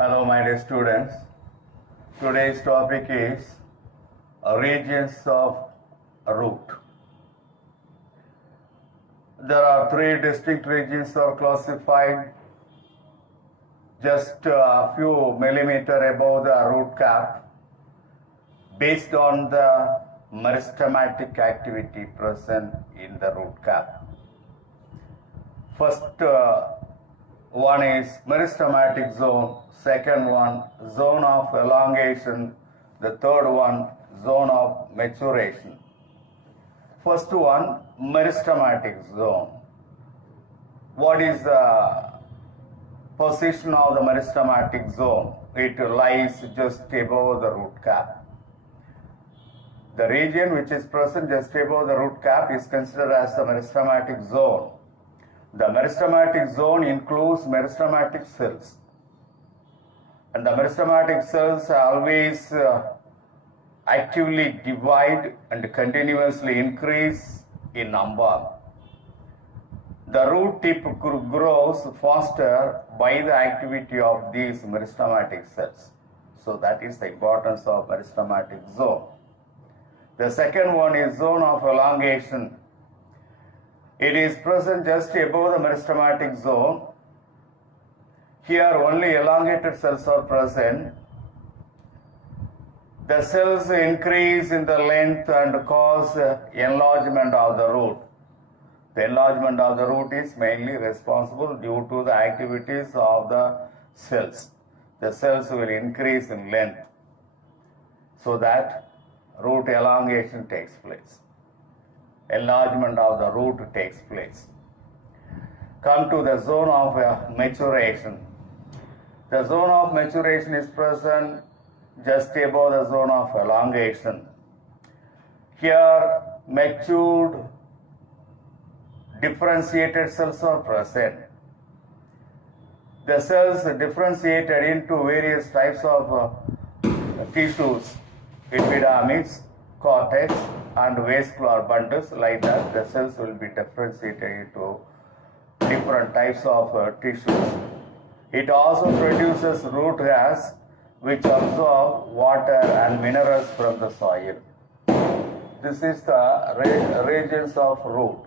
Hello, my dear students. Today's topic is regions of root. There are three distinct regions are classified just a few millimeter above the root cap based on the meristematic activity present in the root cap. First one is meristematic zone, second one zone of elongation, the third one zone of maturation. First one, meristematic zone. What is the position of the meristematic zone? It lies just above the root cap. The region which is present just above the root cap is considered as the meristematic zone. The meristematic zone includes meristematic cells. And the meristematic cells always actively divide and continuously increase in number. The root tip grows faster by the activity of these meristematic cells. So that is the importance of meristematic zone. The second one is zone of elongation. It is present just above the meristematic zone. Here only elongated cells are present. The cells increase in the length and cause enlargement of the root. The enlargement of the root is mainly responsible due to the activities of the cells. The cells will increase in length so that root elongation takes place. Enlargement of the root takes place. Come to the zone of maturation. The zone of maturation is present just above the zone of elongation. Here, matured differentiated cells are present. The cells differentiated into various types of tissues, epidermis, cortex, and vascular bundles. Like that, the cells will be differentiated into different types of tissues. It also produces root hairs which absorb water and minerals from the soil. This is the regions of root.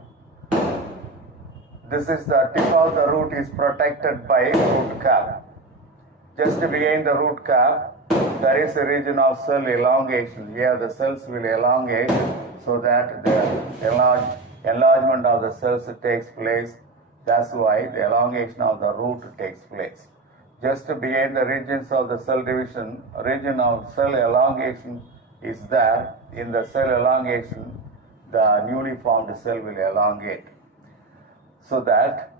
This is the tip of the root is protected by root cap. Just behind the root cap, there is a region of cell elongation. Here the cells will elongate so that the enlargement of the cells takes place. That's why the elongation of the root takes place. Just behind the regions of the cell division, region of cell elongation is there. In the cell elongation, the newly formed cell will elongate. So that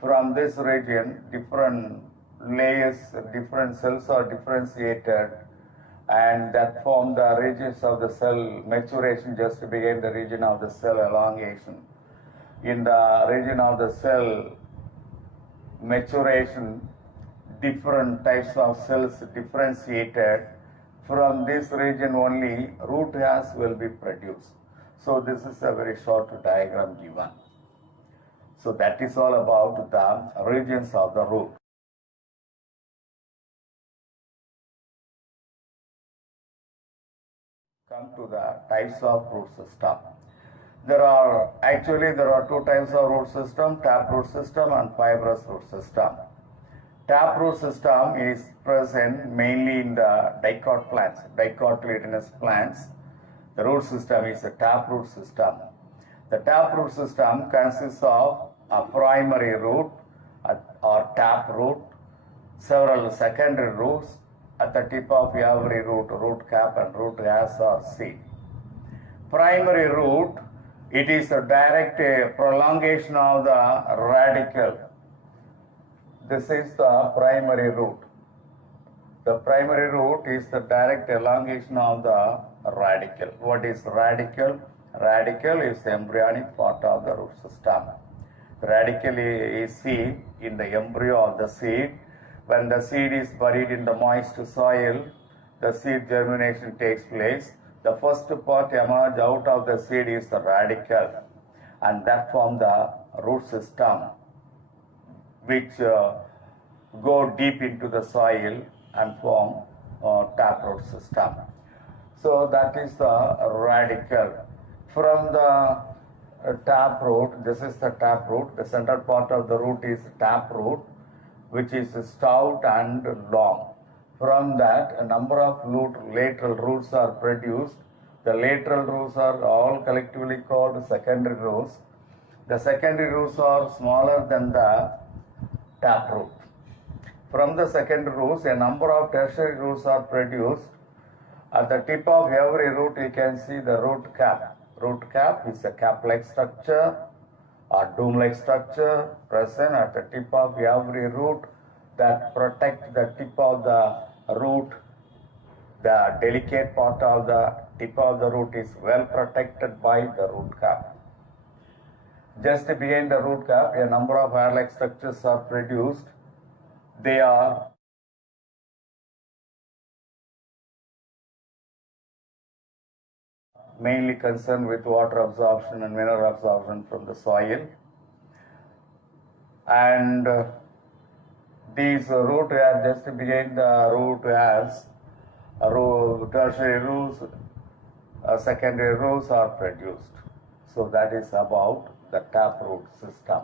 from this region, different layers, different cells are differentiated, and that form the regions of the cell maturation just behind the region of the cell elongation. In the region of the cell maturation, different types of cells differentiated. From this region only, root hairs will be produced. So this is a very short diagram given. So that is all about the regions of the root. Come to the types of root system. There are two types of root system, taproot system and fibrous root system. Taproot system is present mainly in the dicot plants, dicotyledonous plants. The root system is a taproot system. The taproot system consists of a primary root or taproot, several secondary roots. At the tip of every root cap and root hairs or seed. Primary root, it is a direct prolongation of the radicle. This is the primary root. The primary root is the direct elongation of the radicle. What is radicle? Radicle is the embryonic part of the root system. The radicle is seen in the embryo of the seed. When the seed is buried in the moist soil, the seed germination takes place. The first part emerge out of the seed is the radicle, and that forms the root system, which go deep into the soil and form taproot system. So that is the radical. From the taproot, this is the taproot. The central part of the root is taproot, which is stout and long. From that, a number of lateral roots are produced. The lateral roots are all collectively called secondary roots. The secondary roots are smaller than the taproot. From the secondary roots, a number of tertiary roots are produced. At the tip of every root, you can see the root cap. Root cap is a cap-like structure or dome-like structure present at the tip of every root that protect the tip of the root. The delicate part of the tip of the root is well protected by the root cap. Just behind the root cap, a number of hair-like structures are produced. They are mainly concerned with water absorption and mineral absorption from the soil. And these root hairs, just behind the root hairs, tertiary roots, secondary roots are produced. So that is about the taproot system.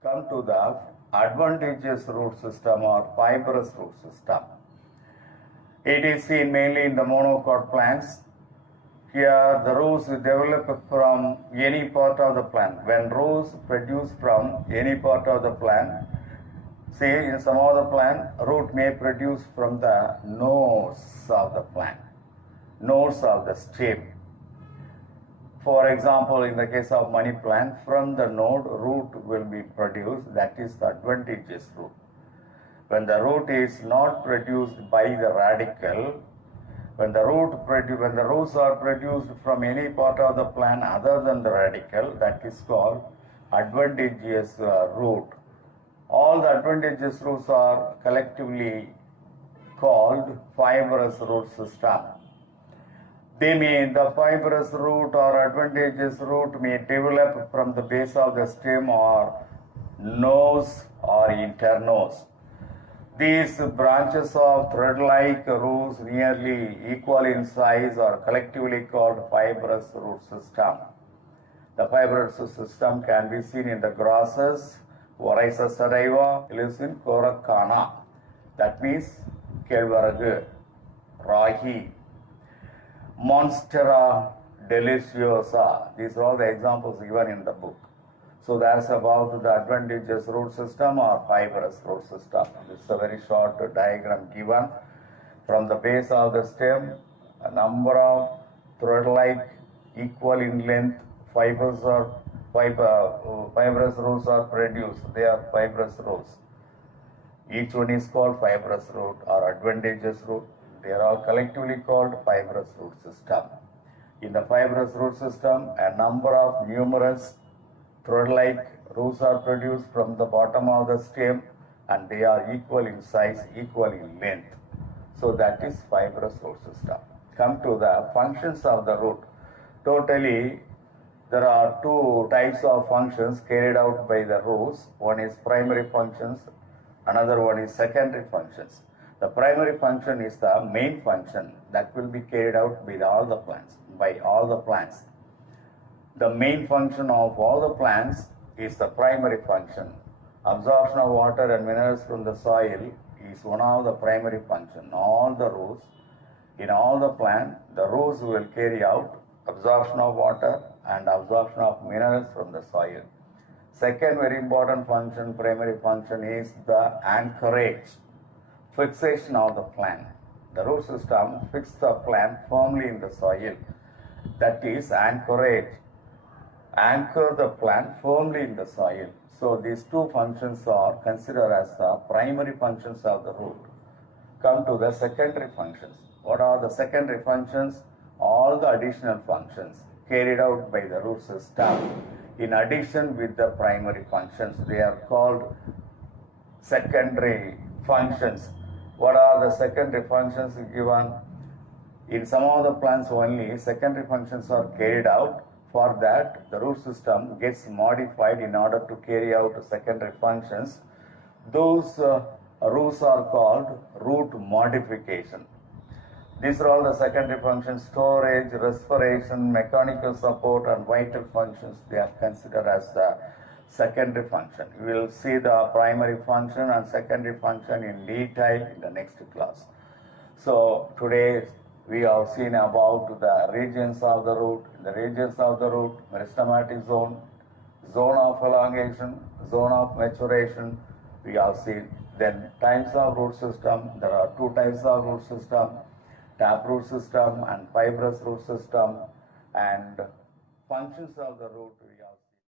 Come to the advantageous root system or fibrous root system. It is seen mainly in the monocot plants. Here the roots develop from any part of the plant. When roots produce from any part of the plant, say in some of the plant, root may produce from the nodes of the plant, nodes of the stem. For example, in the case of money plant, from the node, root will be produced. That is the advantageous root. When the root is not produced by the radical, when the roots are produced from any part of the plant other than the radical, that is called advantageous root. All the advantageous roots are collectively called fibrous root system. The fibrous root or advantageous root may develop from the base of the stem or nose or internose. These branches of thread-like roots nearly equal in size are collectively called fibrous root system. The fibrous root system can be seen in the grasses. Oryza sativa lives in Korakana. That means kelvaragu, rahi, Monstera deliciosa. These are all the examples given in the book. So that's about the advantageous root system or fibrous root system. This is a very short diagram given. From the base of the stem, a number of thread-like equal in length fibrous roots are produced. They are fibrous roots. Each one is called fibrous root or advantageous root. They are all collectively called fibrous root system. In the fibrous root system, a number of numerous thread-like roots are produced from the bottom of the stem and they are equal in size, equal in length. So that is fibrous root system. Come to the functions of the root. Totally, there are two types of functions carried out by the roots. One is primary functions, another one is secondary functions. The primary function is the main function that will be carried out by all the plants. The main function of all the plants is the primary function. Absorption of water and minerals from the soil is one of the primary functions. All the roots, in all the plant, the roots will carry out absorption of water and absorption of minerals from the soil. Second very important function, primary function, is the anchorage, fixation of the plant. The root system fixes the plant firmly in the soil. That is anchorage. Anchor the plant firmly in the soil. So these two functions are considered as the primary functions of the root. Come to the secondary functions. What are the secondary functions? All the additional functions carried out by the root system in addition with the primary functions. They are called secondary functions. What are the secondary functions given? In some of the plants only secondary functions are carried out. For that, the root system gets modified in order to carry out secondary functions. Those roots are called root modification. These are all the secondary functions: storage, respiration, mechanical support, and vital functions. They are considered as the secondary function. We will see the primary function and secondary function in detail in the next class. So today we have seen about the regions of the root. The regions of the root: meristematic zone, zone of elongation, zone of maturation. We have seen. Then types of root system. There are two types of root system: taproot system and fibrous root system. And functions of the root we have